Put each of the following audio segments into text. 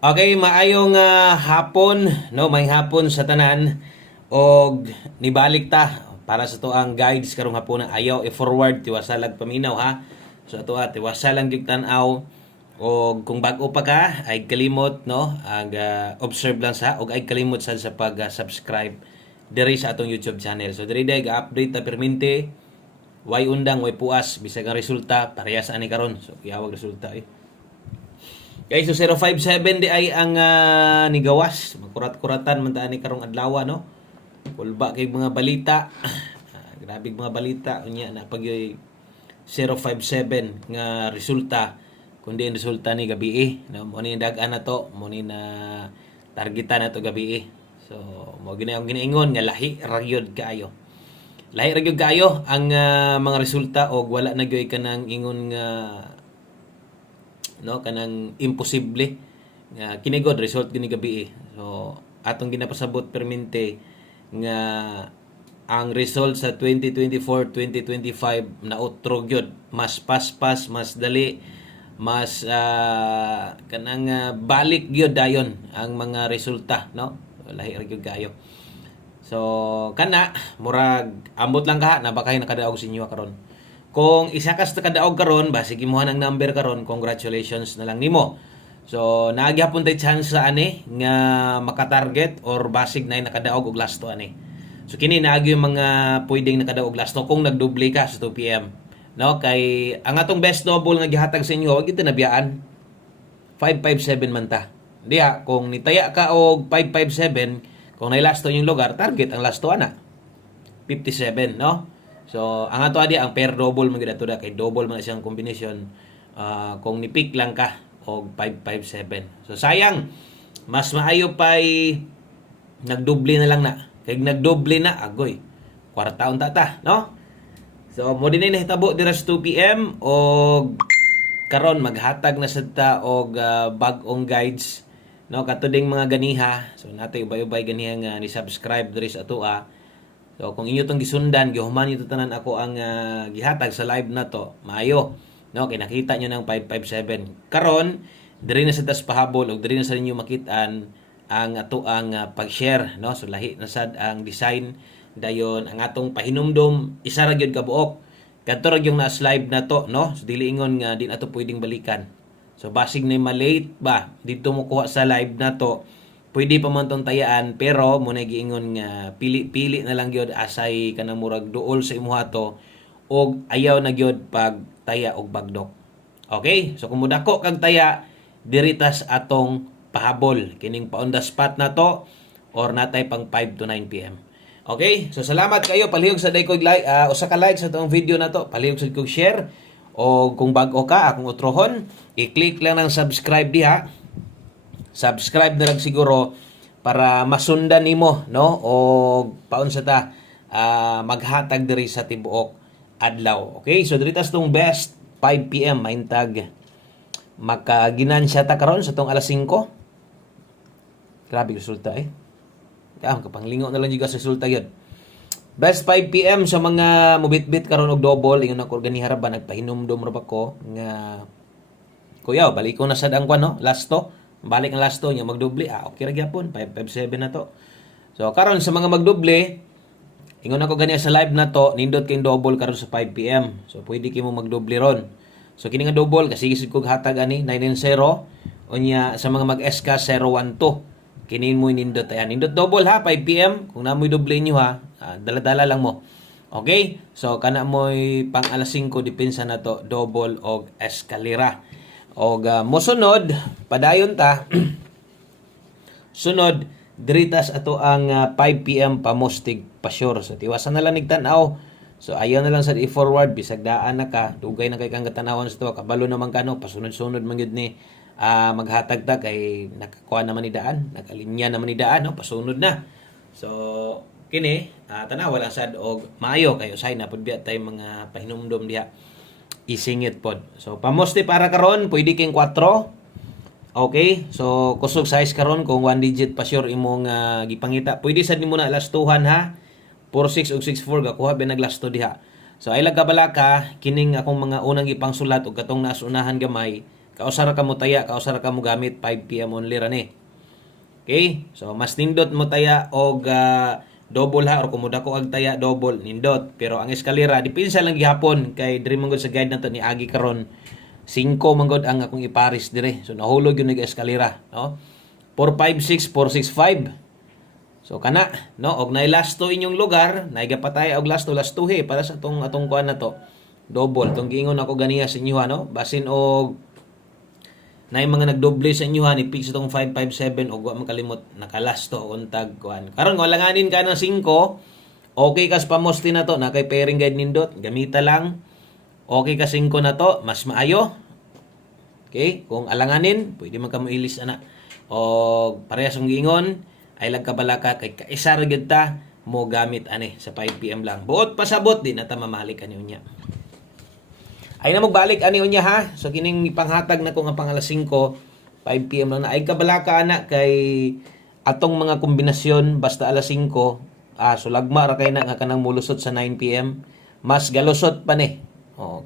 Okay, maayong hapon, no, may hapon sa tanan og nibalik ta para sa to ang guides karong hapon na ayaw i-forward tiwasalag paminaw ha. So ato tiwasalang gyud tan-aw og kung bag-o pa ka ay kalimot no, ag observe lang sa og ay kalimot sa pag-subscribe diri sa atong YouTube channel. So diri day ga-update ta permente way undang way puas bisag ang resulta parehas ani karon. So iyawag resulta Okay, so 057 di ay ang nigawas. Magkurat-kuratan man ta ni karong adlaw no. Kulba kay mga balita. Grabe mga balita unya na pag 057 nga resulta kundi ang resulta ni gabi no mo ni dag-an na to mo ni na targetan na to gabi so mo gini ang giniingon nga lahi ragyod kaayo ang mga resulta og wala na gyoy kanang ingon nga no kanang imposible nga kinigod result gini gabi so atong ginapasabot permente nga ang result sa 2024-2025 na utro gyud mas paspas mas dali mas kanang balik gyud dayon ang mga resulta no lahi ra gyud kayo so kana murag ambot lang ka na bakay nakadaog sa inyo karon. Kung isa ka sa kadaog karon, basig imuhan ang number karon, congratulations na lang nimo. So, naagyapon tay chance sa ani nga maka-target or basig na nakadaog og lasto ani. So kini naagi yung mga pwedeng nakadaog lasto kung nagdoble ka sa 2 PM. No, kay ang atong best double nga gihatag sa inyo, wag ito nabiyaan. 557 man ta. Diha, kung nitaya ka og 557, kung nailasto yung lugar, target ang lasto ana. 57, no? So, ang ato adi ang pair double man gyud ato da kay double man siyang combination kung ni-pick lang ka og 557. So, sayang mas maayo pay nagdoble na lang na. Kay nagdoble na agoy. Kwartaon ta, no? So, mo dinay nahitabo dira sa 2 PM og karon maghatag na sad ta og bag-ong guides no katuding mga ganiha. So, natay ubay-ubay ganiha nga ni subscribe diri sa ato So kung inyo tong gisundan, gihuman ito tanan ako ang gihatag sa live na to, maayo. No, kay nakita nyo ng 557. Karon, diri na sa tas pahabol o diri na sa inyo makitaan ang ato ang pag-share, no? So lahi na sad ang design dayon ang atong pahinumdom isa ra gyud ka buok. Kadto ra yung nas live na to, no? So dili ingon nga di ato pwedeng balikan. So basig na malate ba dito mo kuha sa live na to. Pwede pa man tong tayaan pero mo na giingon nga pili na lang gyud asay kanang murag duol sa imuha to og ayaw na gyud pag taya og bagdok. Okay? So kung mudako kag taya diritas atong pahabol kining pa on the spot na to or natay pang 5 to 9 PM. Okay? So salamat kayo palihog sa day ko like usa ka like sa tong video na to, palihog sa kog share o kung bag-o ka akong utrohon, i-click lang ng subscribe diha. Subscribe na lang siguro para masundan nimo no o paun sa ta maghatag diri sa tibuok adlaw. Okay? So diri tas tong best 5 PM mahintag makaginansya ta karon sa tong alas 5. Grabe resulta kapanglingo na lang juga sa resulta yun. Best 5 PM sa mga mubit-bit karon og double ingon ako ganiha ra ba nagpahinumdom ra ba ko nga kuya balik ko na sad ang kwan no lasto. Balik ang lasto niya magdoble okay ra gyapon 557 na to. So karon sa mga magdoble ingon ako ganiya sa live na to nindot kay double karon sa 5 PM. So pwede kimo magdoble ron. So kini nga double kasi gisig kog hatag ani 990 unya sa mga mag-SK 012 kini mo nindot ayan nindot double ha 5 PM kung namoy doble niyo ha dala-dala lang mo. Okay? So kana moy pang alas 5 depensa na to double og eskalera. Og mosunod padayon ta sunod diritas ato ang 5 PM pamustig pasyor so tiwasan na lang nigtan-aw so ayaw na lang sa i-forward bisag daan na ka dugay na kay kang katanawon sa to kabalo naman kano pasunod-sunod man gyud ni maghatag ta kay nakakuha naman ni daan nakalinya naman ni daan no pasunod na so kini tanawa lang sad og maayo kayo say na pud biya tay mga pahinumdom diha isingit pod. So pamoste para karon pwede king 4. Okay? So kusog size karon kung 1 digit pa sure imong gipangita. Pwede sad nimo na lastuhan ha. 46 ug 64 gakuha ba naglasto diha. So ay kabalaka kining akong mga unang gipangsulat og katong nasunahan gamay kausara ka mo taya, kausara ka mo gamit 5 PM only rani. Okay? So mas nindot mo taya og double ha, or kumuda ko ag taya double nindot. Pero ang eskalera dipinsa lang gihapon kay diri man gud sa guide nato ni agi karon 5 man gud ang akong iparis dire. So nahulog yun ng eskalera, no? 456 465. So kana, no, og nay lasto inyong lugar, nay gapatay og lasto-lastuhi para sa atong kuan na to. Double tong giingon ako ganiya sa inyo no, basin og nay mga nagdoble sa inyo ni fix itong 557 og wa makalimot nakalasto untag kuan. Karon kung langanin ka ng 5, okay kas pamosti na to, na kay pairing guide nindot, gamita lang. Okay ka 5 na to, mas maayo. Okay, kung alanganin, pwede man ka mo ilis ana. O parehas ang giingon, ay lang kabalaka kay kaisa ra gyud ta mo gamit ani sa 5 PM lang. Buot pasabot di na ta mamalik ani unya. Ay na magbalik ani unya ha. So kining ipanghatag na ko nga pang alas 5, 5 PM lang na ay kabalaka ana kay atong mga kombinasyon basta alas 5, so lagma ra kay na nga kanang mulusot sa 9 PM. Mas galusot pa ni.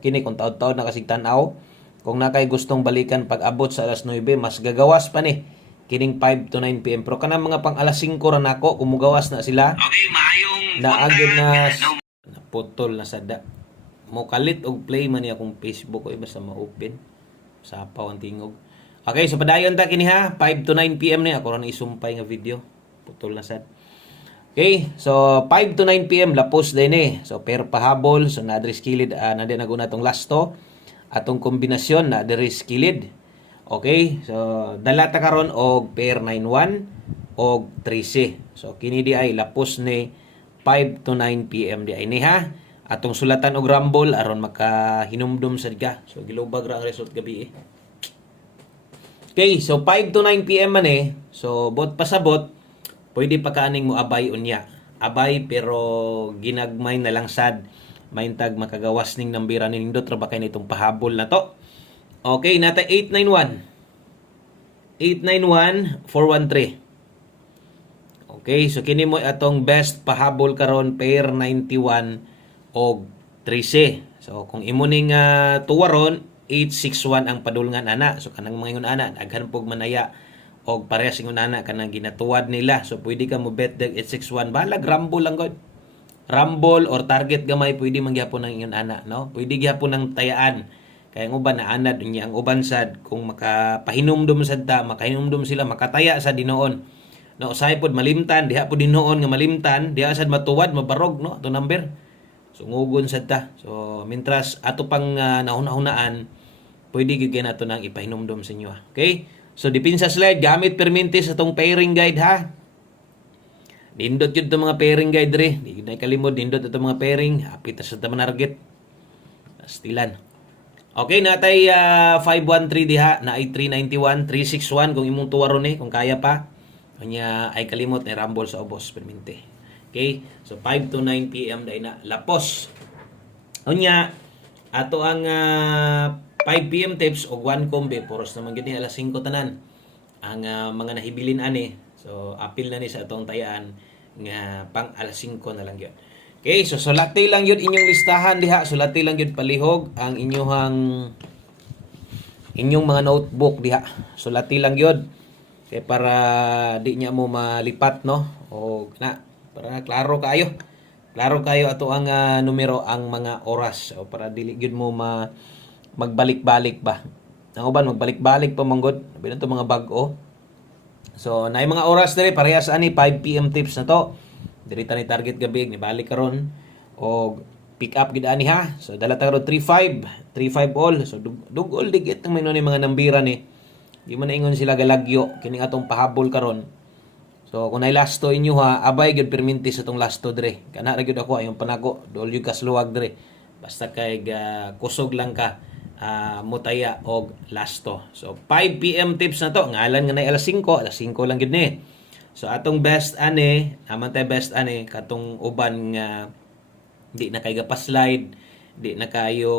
Kini kung taod-taod na kasig tan-aw. Kung na kay gustong balikan pag abot sa alas 9, mas gagawas pa ni kining 5 to 9 PM. Pero kanang mga pang alas 5 ra nako, kumugawas na sila. Okay, maayong naagid na naputol na sada. Mo kalit og play man ni akong Facebook o basta ma-open. Sapaw ang tingog. Okay, so padayon ta kini ha, 5 to 9 PM ni ako ron isumpay nga video. Putol na sad. Okay, so 5 to 9 PM lapos din eh. So per pahabol, so na address kilid na din naguna tong lasto atong kombinasyon na address kilid. Okay, so dala ta karon og pair 91 og 13. So kini di ay lapos ni 5 to 9 PM di ay ni ha. Atong sulatan og rumble aron makahinumdum sad ka. So gilubag ra ang result gabi eh. Okay, so 5 to 9 PM man eh. So bot pasabot pwede pa kaaning mo abay unya. Abay pero ginagmay na lang sad. Maintag makagawas ning nambira ni nindot ra ba kay nitong pahabol na to. Okay, nata 891. 891 413. Okay, so kini mo atong best pahabol karon pair 91 og 13. So kung imo ning tuwaron 861 ang padulngan ana. So kanang mga ingon ana daghan pog manaya og parehas ingon ana kanang ginatuwad nila. So pwede ka mo bet dag 861 balag rumble lang god. Rumble or target gamay pwede man gyapon ang ingon ana, no? Pwede gyapon ng tayaan. Kaya ang uban na anad unya ang uban sad kung makapahinumdum sad ta, makahinumdum sila makataya sa dinoon. No, usahay pod malimtan, diha pod dinoon nga malimtan, diha sad matuwad, mabarog no, to number. So ngugon sad ta. So mintras ato pang nahuna-hunaan, pwede gyud kay nato nang ipahinumdum sa inyo. Okay? So dipinsa slide gamit perminti sa tong pairing guide ha. Dindot yun itong mga pairing guide re. Di na kalimod, dindot itong mga pairing. Hapit sa ito manarget. Stilan. Okay, natay 513 diha. Na ay 391, 361 kung imong tuwaro ni. Kung kaya pa. Kanya ay kalimot na rumble sa obos. Permente. Okay, so 5 to 9 PM dahil na lapos. Kanya, ato ang 5 PM tips o 1 combi. Puros naman gini alas 5 tanan. Ang mga nahibilin ani. So, apil na ni sa atong tayaan nga pang alas 5 na lang yun. Okay, so sulati lang yun inyong listahan diha. Sulati lang yun palihog ang inyong mga notebook diha. Sulati lang yun. Okay, para di niya mo malipat, no? O na, para klaro kayo. Klaro kayo ato ang numero, ang mga oras. O para dili yun mo magbalik-balik ba. Ang uban, magbalik-balik pa manggod. Sabi na ito mga bag-o. So, na mga oras diri parehas ani 5 PM tips na to. Diri ta ni target gabi ni balik karon og pick up gid ani ha. So dala ta karon 35 all. So dugol digit ng mayno ni mga nambira ni. Di man ingon sila galagyo kining atong pahabol karon. So kung nay lasto inyo ha, abay gid perminti sa tong lasto diri. Kana ra gyud ako ayong panago, dol yung kasluwag diri. Basta kay kusog lang ka. Mutaya og lasto. So 5 PM tips na to. Ngalan nga na alas 5 lang gid ni. So atong best ani, naman tay best ani katong uban nga di na kay gapaslide, di na kayo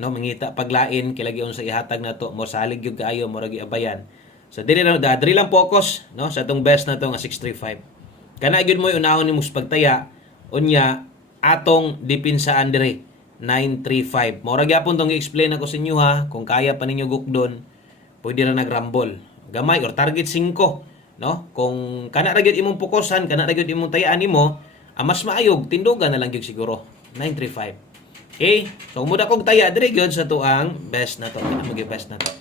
no mangita paglain kilagi sa ihatag na to mo salig gyud kaayo mo ra abayan. So diri lang focus no sa atong best na to nga 635. Kana gyud mo unahon nimo sa pagtaya unya atong depinsaan diri 935. Mora gyapon tong i-explain ako sa inyo ha kung kaya pa ninyo gukdon pwede ra nagrambol. Gamay or target 5, no? Kung kana ra gyud imong pokusan, kana ra gyud imong tayaan nimo, mas maayog tindugan na lang gyud siguro 935. Okay? So muda kog taya dire gyud sa tuang best na to. Kana mo best na to.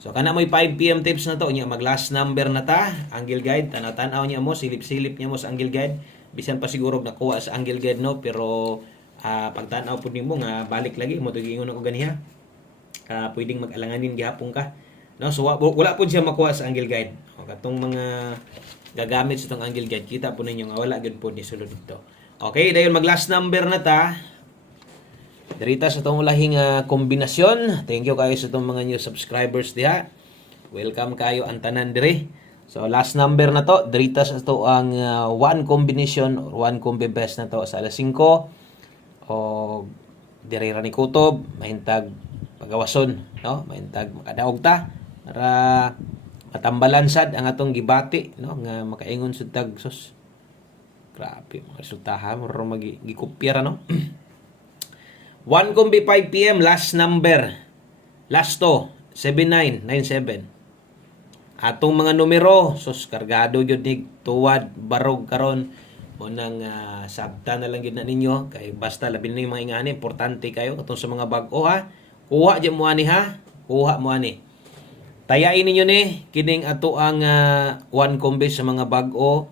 So kana mo'y 5 PM tips na to, nya mag last number na ta, angle guide, tanaw-tanaw niya mo, silip-silip niya mo sa angle guide. Bisan pa siguro nakuha sa angle guide no, pero pagtanaw pud nimo nga balik lagi mo to giingon ako ganiha. Pwedeng mag-alanganin gihapon ka. No, so wala pud siya makuha sa angle guide. O katong mga gagamit sa tong angle guide, kita po ninyo nga wala gyud pud ni sulod dito. Okay, dayon mag last number na ta. Dirita sa itong ulahing kombinasyon. Thank you kayo sa itong mga new subscribers diha. Welcome kayo ang tanan dire. So last number na to. Dirita sa ito ang one combination or one combi best na to sa alas 5. O dire ra ni kutob. Mahintag pagawason. No? Mahintag makadaog ta. Para matambalan sad ang atong gibati. No? Nga makaingon sa tag sus. Grabe. Mga resultahan. Muro magigikupyara no? 1 combi 5 PM, last number. Last to, 7997. Atong mga numero, sus, kargado yun ni tuwad, barog karon mo nang sabta na lang yun na ninyo. Kay basta labi na yung mga ingani, importante kayo. Katong sa mga bago ha, kuha dyan mo ani ha, kuha mo ani. Tayain ninyo ni, kining ato ang 1 combi sa mga bago,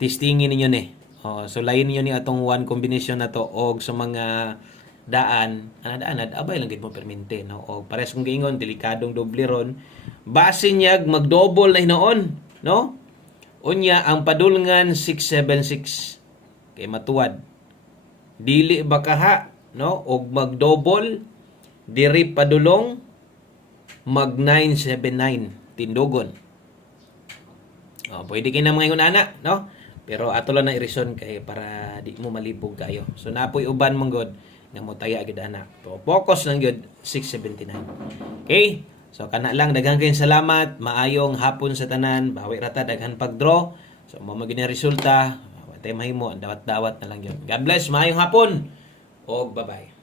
testingin ninyo ni. So lain ninyo ni atong 1 combination na to, og sa mga daan, abay lang gid mo permente no. O pares kung giingon delikadong doble ron. Base niya mag-double na hinoon, no? Unya ang padulngan 676 kay matuwad. Dili ba kaha, no? Og mag-double diri padulong mag 979 tindugon. Pwede kay na mga ingon ana, no? Pero ato lang na i-reason kay para di mo malibog kayo. So napoy uban mong god nga mo taya gid ana. So focus lang gyud 679. Okay? So kana lang daghang kayong salamat, maayong hapon sa tanan, bawi ra ta daghan pag-draw. So mo magina resulta, wa tay mahimo, dawat-dawat na lang gyud. God bless, maayong hapon. Og bye-bye.